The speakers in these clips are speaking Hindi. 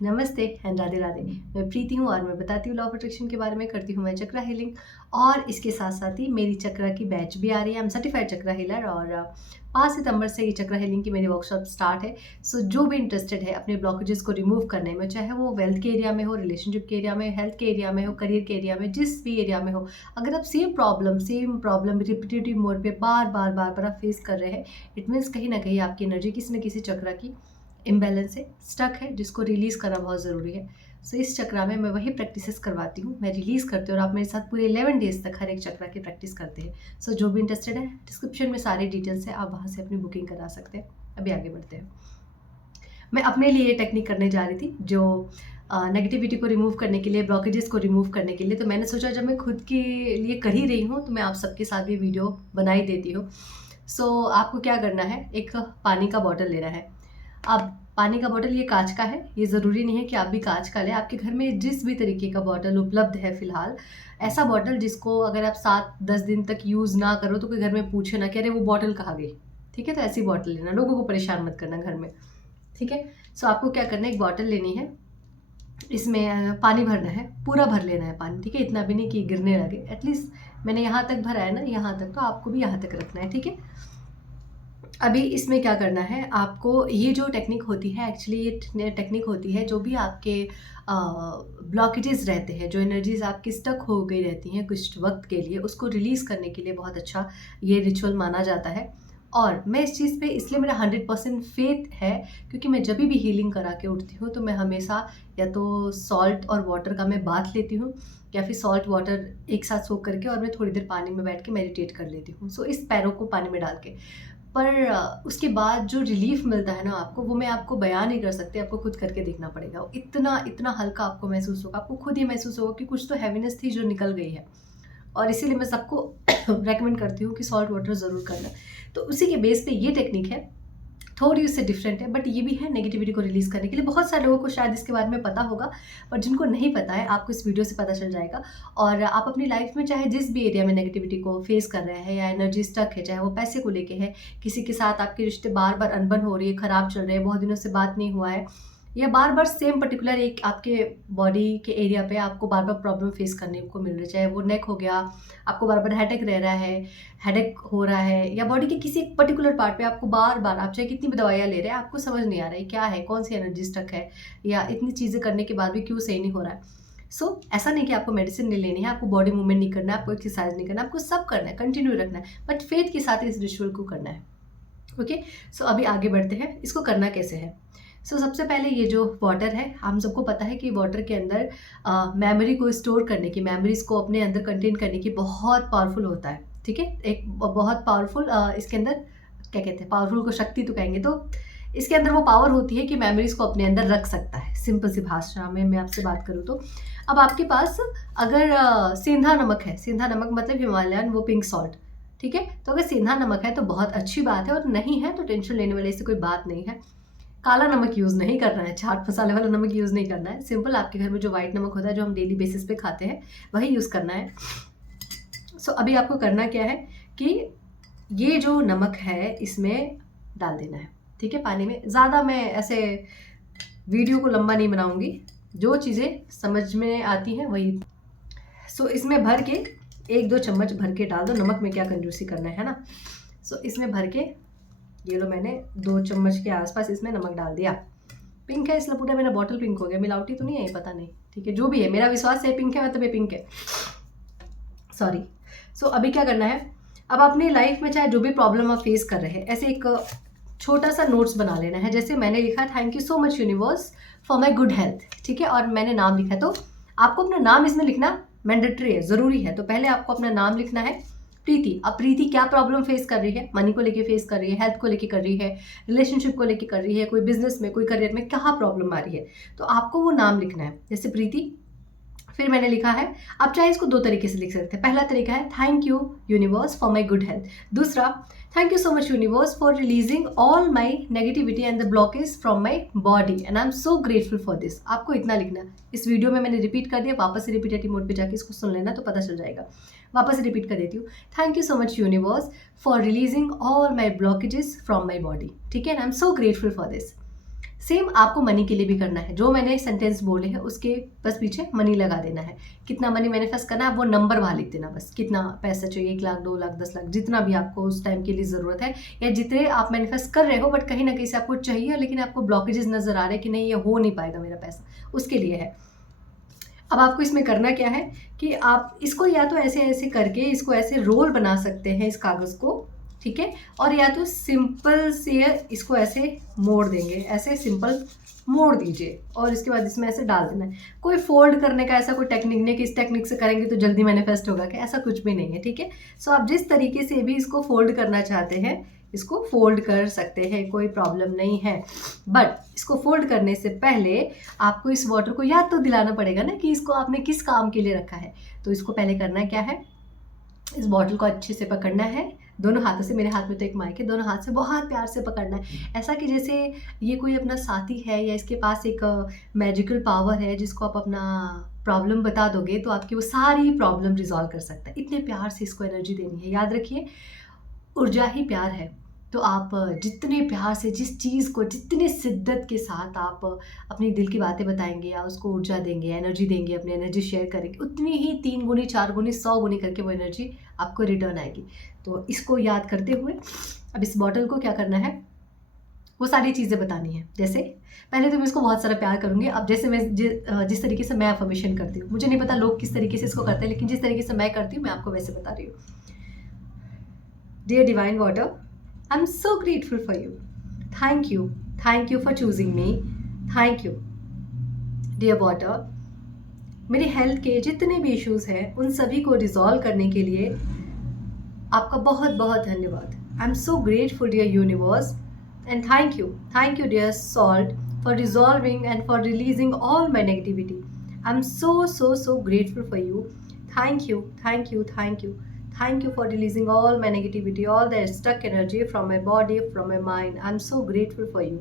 नमस्ते एंड राधे राधे। मैं प्रीति हूँ और मैं बताती हूँ लॉ ऑफ अट्रैक्शन के बारे में, करती हूँ मैं चक्रा हीलिंग। और इसके साथ साथ ही मेरी चक्रा की बैच भी आ रही है। I am certified chakra healer और 5 सितंबर से ये चक्रा हीलिंग की मेरी वर्कशॉप स्टार्ट है। सो जो भी इंटरेस्टेड है अपने ब्लॉकेजेस को रिमूव करने में, चाहे वो वेल्थ के एरिया में हो, रिलेशनशिप के एरिया में, हेल्थ के एरिया में हो, करियर के एरिया में, जिस भी एरिया में हो, अगर आप सेम प्रॉब्लम रिपीटेटिव मोड पे बार बार बार बार आप फेस कर रहे हैं, इट मीन्स कहीं ना कहीं आपकी एनर्जी किसी न किसी चक्रा की इम्बैलेंस है, स्टक है, जिसको रिलीज़ करना बहुत ज़रूरी है। सो इस चक्रा में मैं वही प्रैक्टिसेस करवाती हूँ, मैं रिलीज़ करती हूँ और आप मेरे साथ पूरे 11 डेज़ तक हर एक चक्रा की प्रैक्टिस करते हैं। सो जो भी इंटरेस्टेड है, डिस्क्रिप्शन में सारी डिटेल्स है, आप वहाँ से अपनी बुकिंग करा सकते हैं। अभी आगे बढ़ते हैं। मैं अपने लिए ये टेक्निक करने जा रही थी, जो नेगेटिविटी को रिमूव करने के लिए, ब्लॉकेजेस को रिमूव करने के लिए। तो मैंने सोचा जब मैं खुद के लिए कर ही रही हूँ तो मैं आप सबके साथ भी वीडियो बना ही देती हूँ। सो आपको क्या करना है, एक पानी का बॉटल लेना है। अब पानी का बॉटल ये कांच का है, ये ज़रूरी नहीं है कि आप भी कांच का लें। आपके घर में जिस भी तरीके का बॉटल उपलब्ध है फ़िलहाल, ऐसा बॉटल जिसको अगर आप 7-10 दिन तक यूज़ ना करो तो कोई घर में पूछे ना कि अरे वो बॉटल कहाँ गई। ठीक है, तो ऐसी बॉटल लेना, लोगों को परेशान मत करना घर में। ठीक है। सो आपको क्या करना है, एक बॉटल लेनी है, इसमें पानी भरना है, पूरा भर लेना है पानी। ठीक है, इतना भी नहीं कि गिरने लगे। एटलीस्ट मैंने यहाँ तक भरा है ना, यहाँ तक, तो आपको भी यहाँ तक रखना है। ठीक है। अभी इसमें क्या करना है आपको, ये जो टेक्निक होती है, एक्चुअली ये टेक्निक होती है जो भी आपके ब्लॉकेजेस रहते हैं, जो एनर्जीज आपकी स्टक हो गई रहती हैं कुछ वक्त के लिए, उसको रिलीज़ करने के लिए बहुत अच्छा ये रिचुअल माना जाता है। और मैं इस चीज़ पे इसलिए मेरा 100% फेथ है, क्योंकि मैं जब भी हीलिंग करा के उठती हूँ तो मैं हमेशा या तो सॉल्ट और वाटर का मैं बाथ लेती हूँ, या फिर सॉल्ट वाटर एक साथ सोख करके और मैं थोड़ी देर पानी में बैठ के मेडिटेट कर लेती हूँ। सो इस पैरों को पानी में डाल के, पर उसके बाद जो रिलीफ़ मिलता है ना आपको, वो मैं आपको बयान नहीं कर सकती, आपको खुद करके देखना पड़ेगा। वो इतना इतना हल्का आपको महसूस होगा, आपको खुद ही महसूस होगा कि कुछ तो हैवीनेस थी जो निकल गई है। और इसीलिए मैं सबको रेकमेंड करती हूँ कि सॉल्ट वाटर ज़रूर करना। तो उसी के बेस पे ये टेक्निक है, थोड़ी उससे डिफरेंट है, बट ये भी है नेगेटिविटी को रिलीज़ करने के लिए। बहुत सारे लोगों को शायद इसके बारे में पता होगा, पर जिनको नहीं पता है आपको इस वीडियो से पता चल जाएगा। और आप अपनी लाइफ में चाहे जिस भी एरिया में नेगेटिविटी को फेस कर रहे हैं, या एनर्जी स्टक है, चाहे वो पैसे को लेके है, किसी के साथ आपके रिश्ते बार बार अनबन हो रही है, ख़राब चल रहे हैं, बहुत दिनों से बात नहीं हुआ है, या बार बार सेम पर्टिकुलर एक आपके बॉडी के एरिया पे आपको बार बार प्रॉब्लम फेस करने को मिल रही है, चाहे वो नेक हो गया, आपको बार बार हेडेक रह रहा है, हेडेक हो रहा है, या बॉडी के किसी एक पर्टिकुलर पार्ट पे आपको बार बार, आप चाहे कितनी भी दवाइयाँ ले रहे हैं, आपको समझ नहीं आ रहा है क्या है, कौन सी एनर्जी स्टक है, या इतनी चीज़ें करने के बाद भी क्यों सही नहीं हो रहा है। सो ऐसा नहीं कि आपको मेडिसिन नहीं लेनी है, आपको बॉडी मूवमेंट नहीं करना है, आपको एक्सरसाइज नहीं करना है, आपको सब करना है, कंटिन्यू रखना है, बट फेथ के साथ इस रिचुअल को करना है। ओके। सो अभी आगे बढ़ते हैं, इसको करना कैसे है। सबसे पहले ये जो वाटर है, हम सबको पता है कि वाटर के अंदर मेमोरी को स्टोर करने की, मेमोरीज को अपने अंदर कंटेन करने की बहुत पावरफुल होता है। ठीक है, एक बहुत पावरफुल इसके अंदर क्या कहते हैं, पावरफुल को शक्ति तो कहेंगे, तो इसके अंदर वो पावर होती है कि मेमोरीज को अपने अंदर रख सकता है। सिंपल सी भाषा में मैं आपसे बात करूँ तो, अब आपके पास अगर सेंधा नमक है, सेंधा नमक मतलब हिमालयन वो पिंक सॉल्ट, ठीक है, तो अगर सेंधा नमक है तो बहुत अच्छी बात है, और नहीं है तो टेंशन लेने वाली ऐसी कोई बात नहीं है। काला नमक यूज़ नहीं करना है, चाट मसाले वाला नमक यूज़ नहीं करना है। सिंपल आपके घर में जो व्हाइट नमक होता है, जो हम डेली बेसिस पे खाते हैं, वही यूज़ करना है। अभी आपको करना क्या है कि ये जो नमक है इसमें डाल देना है। ठीक है, पानी में। ज़्यादा मैं ऐसे वीडियो को लंबा नहीं बनाऊंगी, जो चीज़ें समझ में आती हैं वही। इसमें भर के 1-2 चम्मच भर के डाल दो। नमक में क्या कंजूसी करना है ना। इसमें भर के, ये लो, मैंने 2 चम्मच के आसपास इसमें नमक डाल दिया। पिंक है इसलिए पूरा मेरा बॉटल पिंक हो गया, मिलावटी तो नहीं है, पता नहीं। ठीक है, जो भी है, मेरा विश्वास है पिंक है, मतलब ये पिंक है, सॉरी। अभी क्या करना है, अब अपनी लाइफ में चाहे जो भी प्रॉब्लम आप फेस कर रहे हैं, ऐसे एक छोटा सा नोट्स बना लेना है। जैसे मैंने लिखा है, thank you so much universe for my good health. ठीक है, और मैंने नाम लिखा है, तो आपको अपना नाम इसमें लिखना मैंडेटरी है, ज़रूरी है। तो पहले आपको अपना नाम लिखना है, प्रीति। अब प्रीति क्या प्रॉब्लम फेस कर रही है, मनी को लेके फेस कर रही है, हेल्थ को लेके कर रही है, रिलेशनशिप को लेके कर रही है, कोई बिजनेस में, कोई करियर में क्या प्रॉब्लम आ रही है, तो आपको वो नाम लिखना है, जैसे प्रीति। फिर मैंने लिखा है, आप चाहे इसको 2 तरीके से लिख सकते हैं। पहला तरीका है, thank you universe for my good health. दूसरा, thank you so much universe for releasing all my negativity and the blockage from my body and I am so grateful for this. आपको इतना लिखना। इस वीडियो में मैंने रिपीट कर दिया, वापस से रिपीटेटिव मोड पे जाके इसको सुन लेना तो पता चल जाएगा। वापस से रिपीट कर देती हूँ, thank you so much universe for releasing all my blockages from my body. ठीक है, and I am so grateful for this. Same आपको मनी के लिए भी करना है। जो मैंने सेंटेंस बोले हैं उसके बस पीछे मनी लगा देना है। कितना मनी मैनिफेस्ट करना है वो नंबर वहाँ लिख देना, बस कितना पैसा चाहिए, 1 लाख 2 लाख 10 लाख, जितना भी आपको उस टाइम के लिए ज़रूरत है, या जितने आप मैनिफेस्ट कर रहे हो बट कहीं ना कहीं से आपको चाहिए लेकिन आपको ब्लॉकेजेस नज़र आ रहे हैं कि नहीं ये हो नहीं पाएगा मेरा पैसा, उसके लिए है। अब आपको इसमें करना क्या है कि आप इसको या तो ऐसे ऐसे करके इसको ऐसे रोल बना सकते हैं इस कागज़ को, ठीक है, और या तो सिंपल से इसको ऐसे मोड़ देंगे, ऐसे सिंपल मोड़ दीजिए और इसके बाद इसमें ऐसे डाल देना है। कोई फोल्ड करने का ऐसा कोई टेक्निक नहीं कि इस टेक्निक से करेंगे तो जल्दी मैनिफेस्ट होगा, कि ऐसा कुछ भी नहीं है, ठीक है। सो आप जिस तरीके से भी इसको फोल्ड करना चाहते हैं इसको फोल्ड कर सकते हैं, कोई प्रॉब्लम नहीं है। बट इसको फोल्ड करने से पहले आपको इस वाटर को याद तो दिलाना पड़ेगा ना कि इसको आपने किस काम के लिए रखा है। तो इसको पहले करना क्या है, इस बॉटल को अच्छे से पकड़ना है दोनों हाथों से। मेरे हाथ में तो एक माइक है, दोनों हाथ से बहुत प्यार से पकड़ना है, ऐसा कि जैसे ये कोई अपना साथी है या इसके पास एक मैजिकल पावर है जिसको आप अपना प्रॉब्लम बता दोगे तो आपकी वो सारी प्रॉब्लम रिजॉल्व कर सकता है। इतने प्यार से इसको एनर्जी देनी है। याद रखिए ऊर्जा ही प्यार है, तो आप जितने प्यार से जिस चीज़ को जितने शिद्दत के साथ आप अपनी दिल की बातें बताएंगे या उसको ऊर्जा देंगे, एनर्जी देंगे, अपनी एनर्जी शेयर करेंगे, उतनी ही 3 गुनी 4 गुनी 100 गुनी करके वो एनर्जी आपको रिटर्न आएगी। तो इसको याद करते हुए अब इस बॉटल को क्या करना है, वो सारी चीज़ें बतानी है। जैसे पहले तो मैं इसको बहुत सारा प्यार करूँगी। अब जैसे मैं जिस तरीके से मैं अफर्मेशन करती हूँ, मुझे नहीं पता लोग किस तरीके से इसको करते हैं, लेकिन जिस तरीके से मैं करती हूँ मैं आपको वैसे बता रही हूँ। Dear Divine Water, I'm so grateful for you. Thank you. Thank you for choosing me. Thank you. Dear Water, मेरी हेल्थ के जितने भी इश्यूज़ हैं उन सभी को रिजॉल्व करने के लिए आपका बहुत बहुत धन्यवाद। I am so grateful dear universe and thank you dear salt for resolving and for releasing all my negativity. I am so grateful for you. Thank you, thank you, thank you. Thank you for releasing all my negativity, all the stuck energy from my body, from my mind. I'm so grateful for you.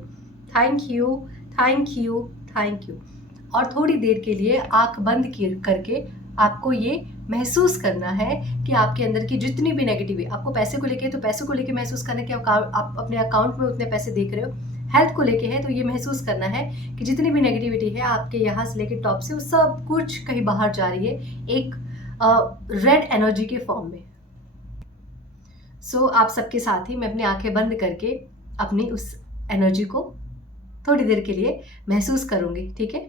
Thank you, thank you, thank you. और थोड़ी देर के लिए आंख बंद करके आपको ये महसूस करना है कि आपके अंदर की जितनी भी नेगेटिविटी, आपको पैसे को लेके तो पैसे को लेके महसूस करना है कि आप अपने अकाउंट में उतने पैसे देख रहे हो। हेल्थ को लेके है तो ये महसूस करना है कि जितनी भी नेगेटिविटी है आपके यहाँ से लेके टॉप से वो सब कुछ कहीं बाहर जा रही है एक रेड एनर्जी के फॉर्म में। आप सबके साथ ही मैं अपनी आंखें बंद करके अपनी उस एनर्जी को थोड़ी देर के लिए महसूस करूंगी, ठीक है।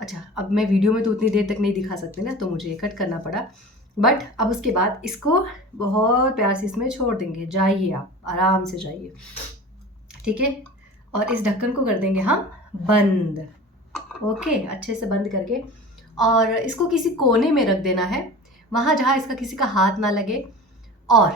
अच्छा, अब मैं वीडियो में तो उतनी देर तक नहीं दिखा सकती ना, तो मुझे कट करना पड़ा। बट अब उसके बाद इसको बहुत प्यार से इसमें छोड़ देंगे। जाइए, आप आराम से जाइए, ठीक है। और इस ढक्कन को कर देंगे हम बंद। ओके, अच्छे से बंद करके और इसको किसी कोने में रख देना है, वहाँ जहाँ इसका किसी का हाथ ना लगे। और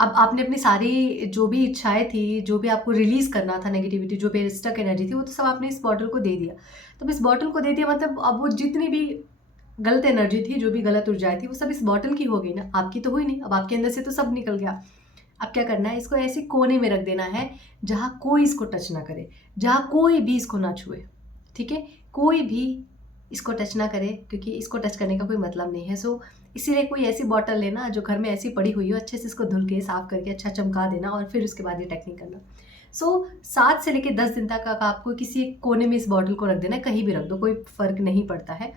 अब आपने अपनी सारी जो भी इच्छाएं थी, जो भी आपको रिलीज़ करना था नेगेटिविटी, जो भी स्टक एनर्जी थी, वो तो सब आपने इस बॉटल को दे दिया। तो इस बॉटल को दे दिया मतलब अब वो जितनी भी गलत एनर्जी थी, जो भी गलत ऊर्जाएं थी, वो सब इस बॉटल की हो गई ना, आपकी तो हुई नहीं। अब आपके अंदर से तो सब निकल गया। अब क्या करना है, इसको ऐसे कोने में रख देना है जहाँ कोई इसको टच ना करे, जहाँ कोई भी इसको ना छुए, ठीक है। कोई भी इसको टच ना करे, क्योंकि इसको टच करने का कोई मतलब नहीं है। इसीलिए कोई ऐसी बॉटल लेना जो घर में ऐसी पड़ी हुई हो, अच्छे से इसको धुल के साफ़ करके अच्छा चमका देना और फिर उसके बाद ये टेक्निक करना। 7 से लेकर 10 दिन तक आपको किसी कोने में इस बॉटल को रख देना है, कहीं भी रख दो, कोई फ़र्क नहीं पड़ता है।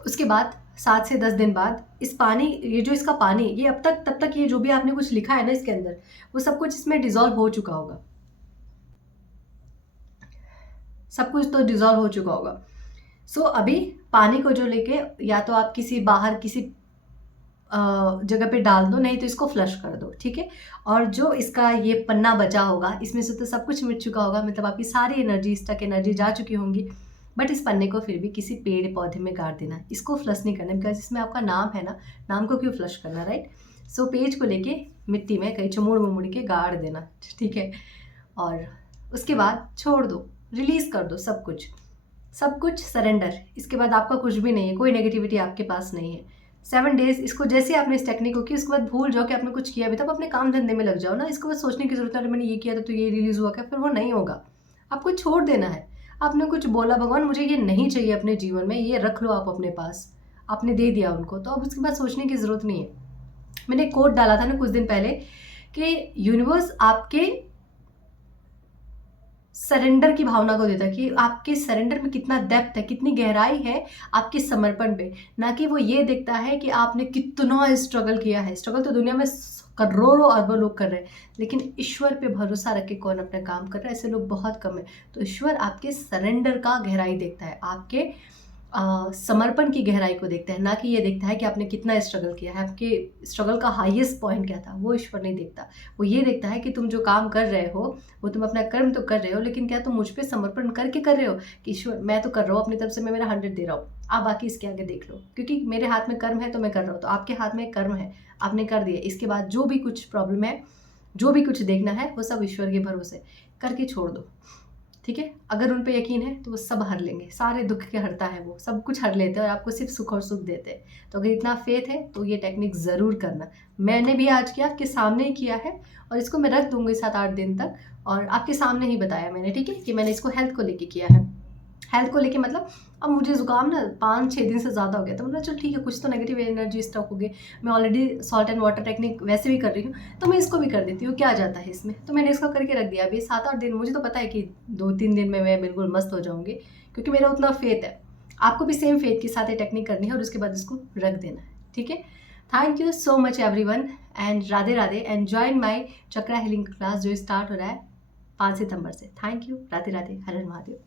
उसके बाद 7 से 10 दिन बाद इस पानी, ये जो इसका पानी, ये तब तक ये जो भी आपने कुछ लिखा है ना इसके अंदर, वो सब कुछ इसमें डिज़ोल्व हो चुका होगा, सब कुछ तो डिज़ोल्व हो चुका होगा। अभी पानी को जो लेके या तो आप किसी बाहर किसी जगह पे डाल दो, नहीं तो इसको फ्लश कर दो, ठीक है। और जो इसका ये पन्ना बचा होगा, इसमें से तो सब कुछ मिट चुका होगा, मतलब आपकी सारी एनर्जी, स्टक एनर्जी जा चुकी होंगी। बट इस पन्ने को फिर भी किसी पेड़ पौधे में गाड़ देना, इसको फ्लश नहीं करना, बिकॉज इसमें आपका नाम है ना, नाम को क्यों फ्लश करना, राइट। पेज को लेके मिट्टी में कहीं चमुड़ मुड़ के गाड़ देना, ठीक है। और उसके बाद छोड़ दो, रिलीज़ कर दो सब कुछ सरेंडर। इसके बाद आपका कुछ भी नहीं है, कोई नेगेटिविटी आपके पास नहीं है। 7 डेज़ इसको जैसे आपने इस टेक्निक को की, उसके बाद भूल जाओ कि आपने कुछ किया भी, तब अपने काम धंधे में लग जाओ ना। इसको बस सोचने की ज़रूरत है मैंने ये किया था तो ये रिलीज़ हुआ क्या, फिर वो नहीं होगा। आपको छोड़ देना है। आपने कुछ बोला, भगवान मुझे ये नहीं चाहिए अपने जीवन में, ये रख लो आप अपने पास, आपने दे दिया उनको, तो अब उसके बाद सोचने की ज़रूरत नहीं है। मैंने कोट डाला था ना कुछ दिन पहले कि यूनिवर्स आपके सरेंडर की भावना को देता है, कि आपके सरेंडर में कितना डेप्थ है, कितनी गहराई है आपके समर्पण पे। ना कि वो ये देखता है कि आपने कितना स्ट्रगल किया है। स्ट्रगल तो दुनिया में करोड़ों अरबों लोग कर रहे हैं, लेकिन ईश्वर पे भरोसा रख के कौन अपना काम कर रहा है, ऐसे लोग बहुत कम है। तो ईश्वर आपके सरेंडर का गहराई देखता है, आपके समर्पण की गहराई को देखता है, ना कि ये देखता है कि आपने कितना स्ट्रगल किया है, आपके स्ट्रगल का हाईएस्ट पॉइंट क्या था, वो ईश्वर नहीं देखता। वो ये देखता है कि तुम जो काम कर रहे हो, वो तुम अपना कर्म तो कर रहे हो, लेकिन क्या तुम मुझ पे समर्पण करके कर रहे हो कि ईश्वर मैं तो कर रहा हूँ अपनी तरफ से, मैं मेरा 100 दे रहा हूँ, आप बाकी इसके आगे देख लो, क्योंकि मेरे हाथ में कर्म है तो मैं कर रहा हूँ। तो आपके हाथ में कर्म है, आपने कर दिया, इसके बाद जो भी कुछ प्रॉब्लम है, जो भी कुछ देखना है, वो सब ईश्वर के भरोसे करके छोड़ दो। ठीक है, अगर उन पे यकीन है तो वो सब हर लेंगे, सारे दुख के हरता है, वो सब कुछ हर लेते हैं और आपको सिर्फ सुख और सुख देते हैं। तो अगर इतना फेथ है तो ये टेक्निक ज़रूर करना। मैंने भी आज किया, आपके सामने ही किया है, और इसको मैं रख दूंगी 7-8 दिन तक, और आपके सामने ही बताया मैंने, ठीक है, कि मैंने इसको हेल्थ को लेके किया है। हेल्थ को लेके मतलब अब मुझे ज़ुकाम ना 5-6 दिन से ज़्यादा हो गया, तो मतलब चलो ठीक है, कुछ तो नेगेटिव एनर्जी स्टॉक हो गई। मैं already salt and water technique वैसे भी कर रही हूँ, तो मैं इसको भी कर देती हूँ, क्या जाता है इसमें। तो मैंने इसको करके रख दिया। अभी 7-8 दिन, मुझे तो पता है कि 2-3 दिन में मैं बिल्कुल मस्त हो जाऊँगी, क्योंकि मेरा उतना फेथ है। आपको भी सेम फेथ के साथ ये टेक्निक करनी है और उसके बाद इसको रख देना है, ठीक है। Thank you so much everyone, and Radhe Radhe, and join my chakra healing class जो स्टार्ट हो रहा है 5 सितंबर से। Thank you, Radhe Radhe, her her Mahadev.